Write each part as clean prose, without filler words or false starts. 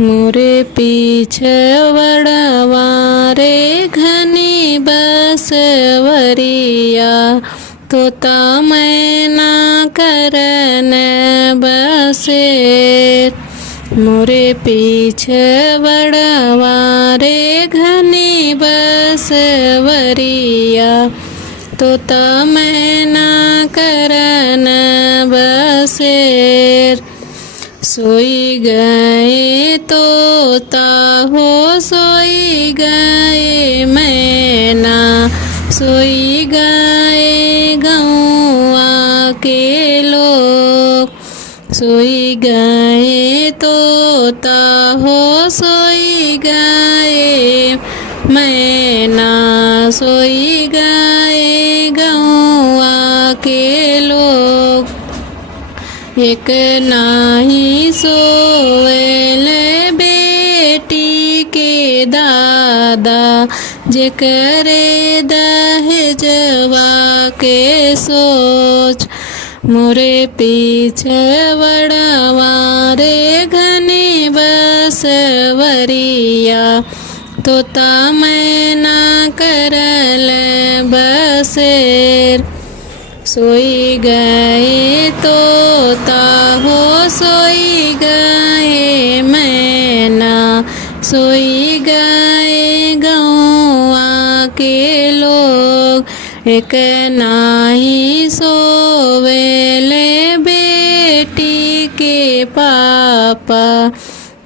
मोरे पीछवड़वा रे घनी बसवरिया, तोता मैना करन बसेर। मोरे पीछवड़वा रे घनी बसवरिया, तोता मैना करन बसेर। सोई गए तोता हो सोई गए मैना, सोई गए गौआ के लोग। सोई गए तोता हो सोई गए मैना, सोई गए गौआ के लोग। एक नाही सोवेल बेटी के दादा, जेकरे दहेजवा के सोच। मोरे पीछवड़वा रे घनी बसवरिया, तोता मैना करल बसेर। सोई गए तोता हो सोई गए मैना, सोई गए गौआ के लोग। एक नाही सोवेले बेटी के पापा,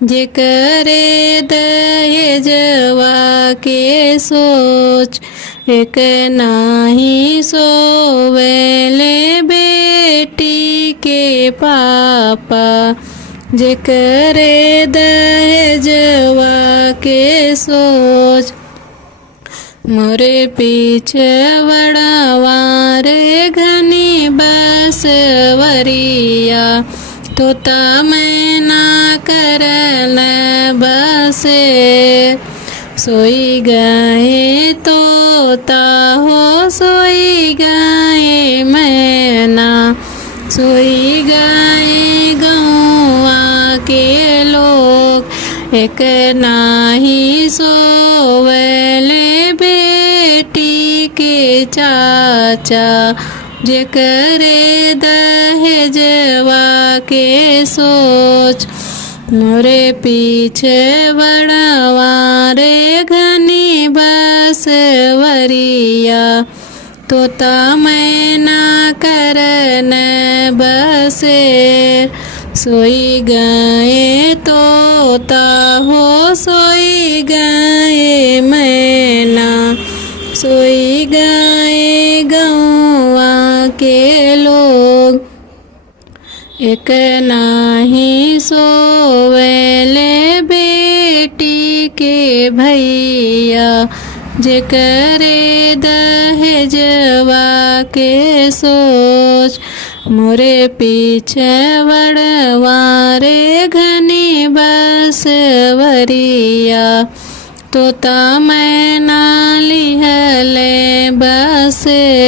जेकरे दहेजवा के सोच। एक नाही सोवेले बेटी के पापा, जेकरे दहेजवा के सोच। मोरे पीछवड़वा रे घनी बसवरिया, तोता मैना करल बसेर। सोई गए तोता हो सोई गए मैना, सोई गए गौआ के लोग। एक नाही सोवेले बेटी के चाचा, जेकरे दहेजवा के सोच। मोरे पीछवड़वा रे घनी बसवरिया, तोता मैना करन बसेर। सोई गए तोता हो सोई गए मैना, सोई गए गौआ के लोग। एक नाही सोवेले बेटी के भैया, जेकरे दहेजवा के सोच। मोरे पीछवड़वा रे घनी बसवरिया, तोता मैना लिहले बसेर।